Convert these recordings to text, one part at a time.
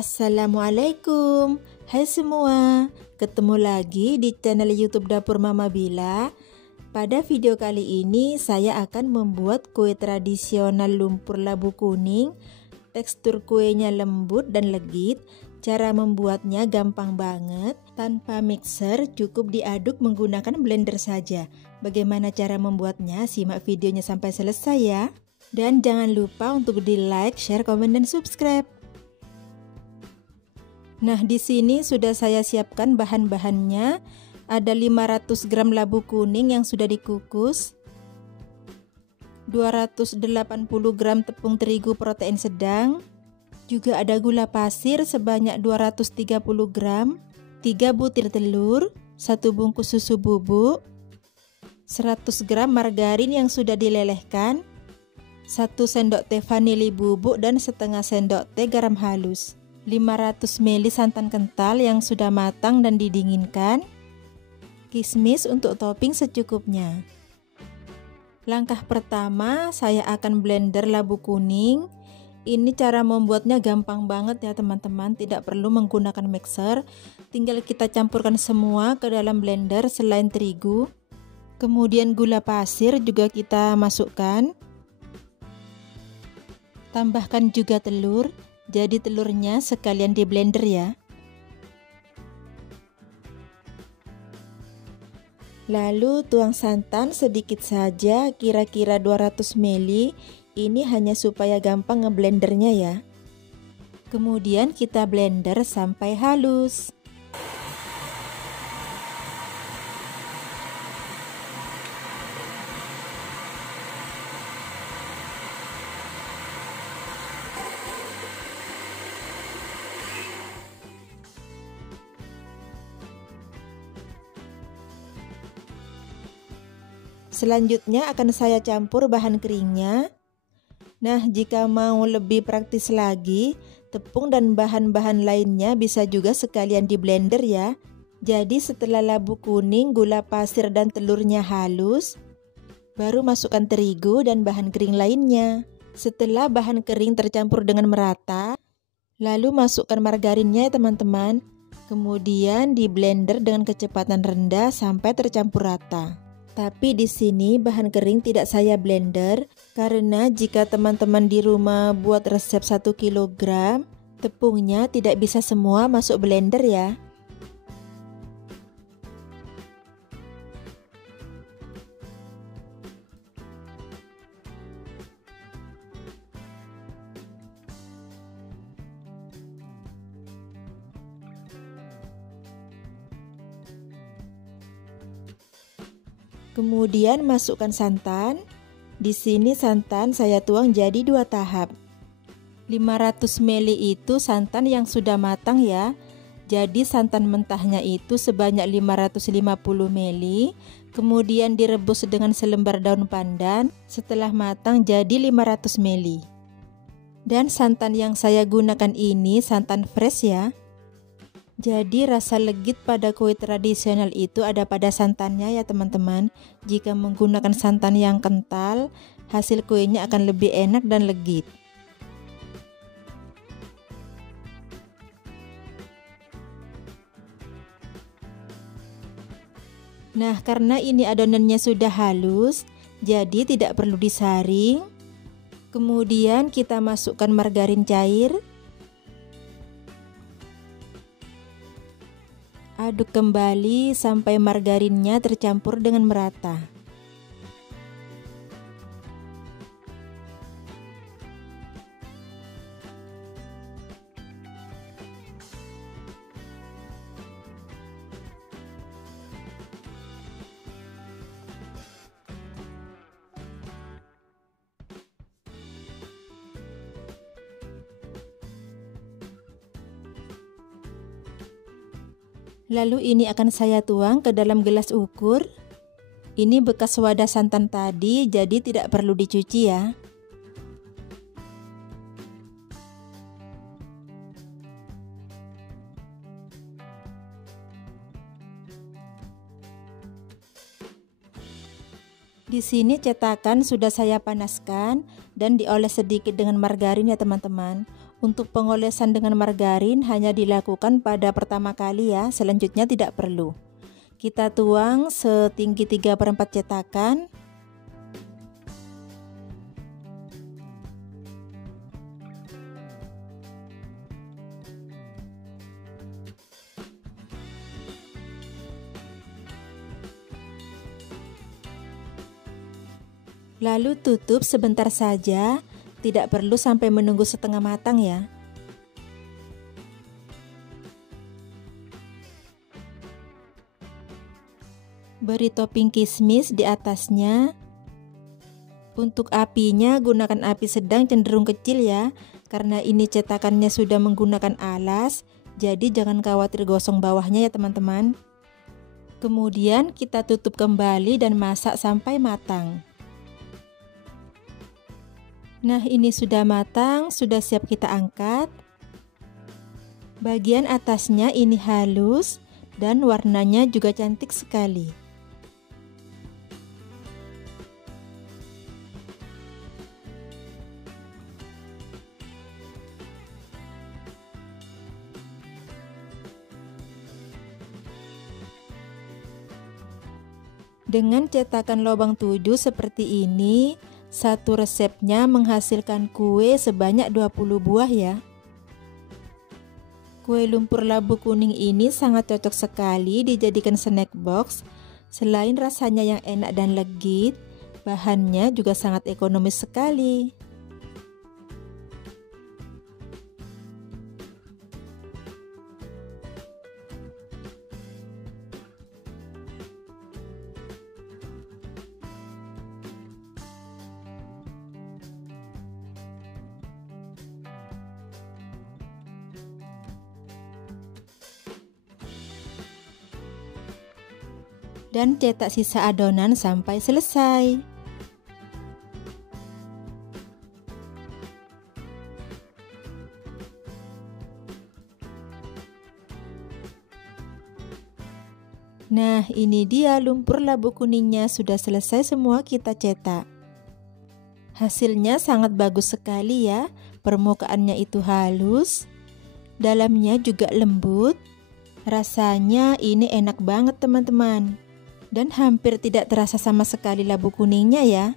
Assalamualaikum, hai semua, ketemu lagi di channel YouTube Dapur Mama Bila. Pada video kali ini saya akan membuat kue tradisional lumpur labu kuning. Tekstur kuenya lembut dan legit. Cara membuatnya gampang banget, tanpa mixer, cukup diaduk menggunakan blender saja. Bagaimana cara membuatnya? Simak videonya sampai selesai ya. Dan jangan lupa untuk di like, share, komen, dan subscribe. Nah, di sini sudah saya siapkan bahan-bahannya. Ada 500 gram labu kuning yang sudah dikukus, 280 gram tepung terigu protein sedang, juga ada gula pasir sebanyak 230 gram, 3 butir telur, 1 bungkus susu bubuk, 100 gram margarin yang sudah dilelehkan, 1 sendok teh vanili bubuk dan setengah sendok teh garam halus, 500 ml santan kental yang sudah matang dan didinginkan, kismis untuk topping secukupnya. Langkah pertama, saya akan blender labu kuning. Ini cara membuatnya gampang banget ya teman-teman, tidak perlu menggunakan mixer. Tinggal kita campurkan semua ke dalam blender selain terigu. Kemudian gula pasir juga kita masukkan. Tambahkan juga telur. Jadi telurnya sekalian di blender ya. Lalu tuang santan sedikit saja, kira-kira 200 ml. Ini hanya supaya gampang ngeblendernya ya. Kemudian kita blender sampai halus. Selanjutnya akan saya campur bahan keringnya. Nah, jika mau lebih praktis lagi, tepung dan bahan-bahan lainnya bisa juga sekalian di blender ya. Jadi setelah labu kuning, gula pasir dan telurnya halus, baru masukkan terigu dan bahan kering lainnya. Setelah bahan kering tercampur dengan merata, lalu masukkan margarinnya ya teman-teman. Kemudian di blender dengan kecepatan rendah sampai tercampur rata. Tapi di sini bahan kering tidak saya blender karena jika teman-teman di rumah buat resep 1 kg, tepungnya tidak bisa semua masuk blender ya. Kemudian masukkan santan. Di sini santan saya tuang jadi 2 tahap. 500 ml itu santan yang sudah matang ya. Jadi santan mentahnya itu sebanyak 550 ml. Kemudian direbus dengan selembar daun pandan. Setelah matang jadi 500 ml. Dan santan yang saya gunakan ini santan fresh ya. Jadi rasa legit pada kue tradisional itu ada pada santannya ya teman-teman. Jika menggunakan santan yang kental, hasil kuenya akan lebih enak dan legit. Nah, karena ini adonannya sudah halus, jadi tidak perlu disaring. Kemudian kita masukkan margarin cair. Aduk kembali sampai margarinnya tercampur dengan merata. Lalu ini akan saya tuang ke dalam gelas ukur. Ini bekas wadah santan tadi, jadi tidak perlu dicuci ya. Di sini cetakan sudah saya panaskan dan dioles sedikit dengan margarin ya teman-teman. Untuk pengolesan dengan margarin hanya dilakukan pada pertama kali ya, selanjutnya tidak perlu. Kita tuang setinggi 3/4 cetakan. Lalu tutup sebentar saja, tidak perlu sampai menunggu setengah matang ya. Beri topping kismis di atasnya. Untuk apinya gunakan api sedang cenderung kecil ya, karena ini cetakannya sudah menggunakan alas, jadi jangan khawatir gosong bawahnya ya teman-teman. Kemudian kita tutup kembali dan masak sampai matang. Nah, ini sudah matang, sudah siap kita angkat. Bagian atasnya ini halus dan warnanya juga cantik sekali. Dengan cetakan lubang 7 seperti ini, satu resepnya menghasilkan kue sebanyak 20 buah ya. Kue lumpur labu kuning ini sangat cocok sekali dijadikan snack box. Selain rasanya yang enak dan legit, bahannya juga sangat ekonomis sekali. Dan cetak sisa adonan sampai selesai. Nah, ini dia lumpur labu kuningnya sudah selesai semua kita cetak. Hasilnya sangat bagus sekali ya. Permukaannya itu halus, dalamnya juga lembut. Rasanya ini enak banget teman-teman. Dan hampir tidak terasa sama sekali labu kuningnya ya.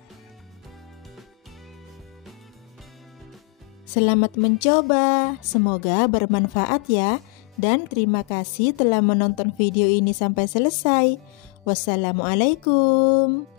Selamat mencoba, semoga bermanfaat ya. Dan terima kasih telah menonton video ini sampai selesai. Wassalamualaikum.